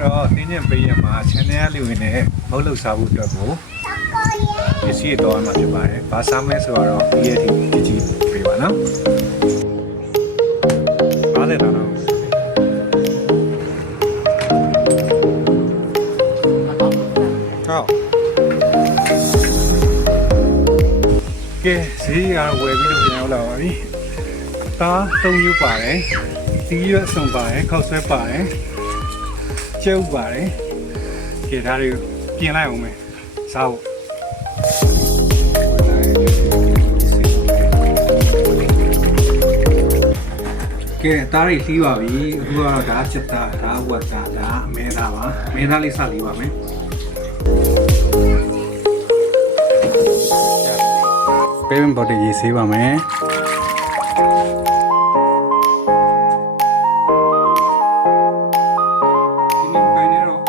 တော့တင်းညင်ပေးရမှာ channel လေးဝင်နေမဟုတ်လို့စားဖို့အတွက်ကိုပစ္စည်းတော့မှာဖြစ်ပါတယ်။ဘာစားမလဲဆိုတော့ဒီရဲ့ဒီကြီးပေးပါနော်။အားလည်းတော့ဟုတ်ကဲဈေးကဝယ်ပြီးတော့ပြန်ရောက်လာပါပြီ။သား၃ရုပ်ပါတယ်။ဒီရွက်စုံပါတယ်ခောက်ဆွဲပါတယ်။ကျုပ်ပါတယ်။ကဲဒါတွေပြင်လိုက်အောင်မယ်။စားဖို့ကဲသားတွေလှီးပါပြီအခုကတော့ဒါချက်သားဒါဝတ်သားဒါအမဲသားပါအမဲသားလေးစလှီးပါမယ်ပေးရင်ဘော်ဒီရေးဆေးပါမယ်ဒီနေ့ကိုင်းနေတော့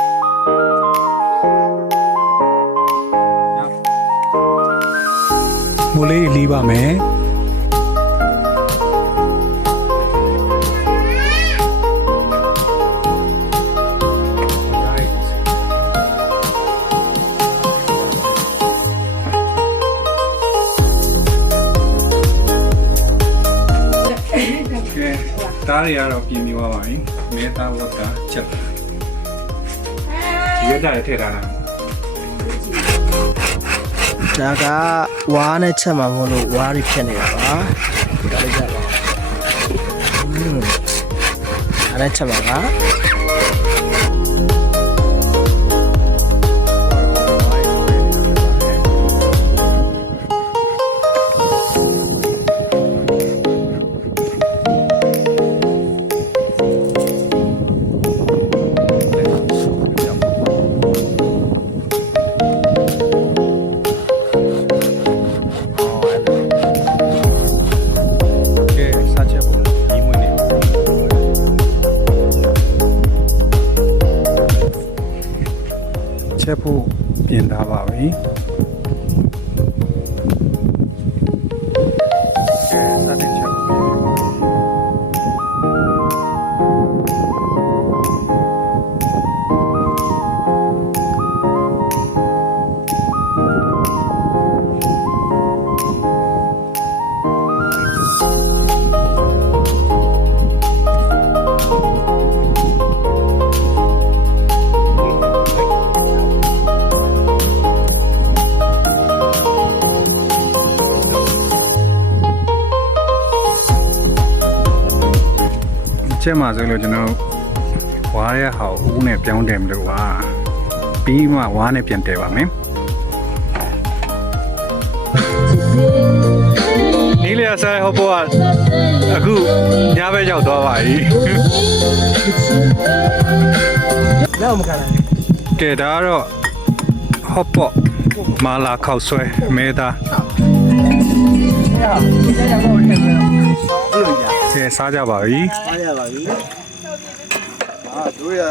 မိုးလေးလှီးပါမယ်သားတွေကတော့ပြင်ပြသွားပါပြီ။မဲသားဝတ်တာချက်။ရွက်တာထည့်ထားတာ။ဒါကဝါးနဲ့ချက်မှာမဟုတ်လို့ဝါးတွေဖြစ်နေတာပါ။ဒါလေးကြပါ။အဲ့ဒါချက်မှာကချက်ဖို့ပြင်ထားပါပြီ။ကဲစတဲ့ချက်ဖို့ပြင်ပါချက်မှာဆိုလို့ကျွန်တော်ဝါးရဟောက်ဦးနဲ့ပြောင်းတယ်မလို့ပါပြီးမှဝါးနဲ့ပြန်တည်ပါမယ်နီးလျာဆိုင်ဟောပေါ်အခုညဘက်ရောက်သွားပါပြီလောက်မကလားကဲဒါကတော့ဟောပေါ်မာလာခောက်ဆွဲမဲသားကဲစားကြပါပြီစားရပါပြီတို့ရ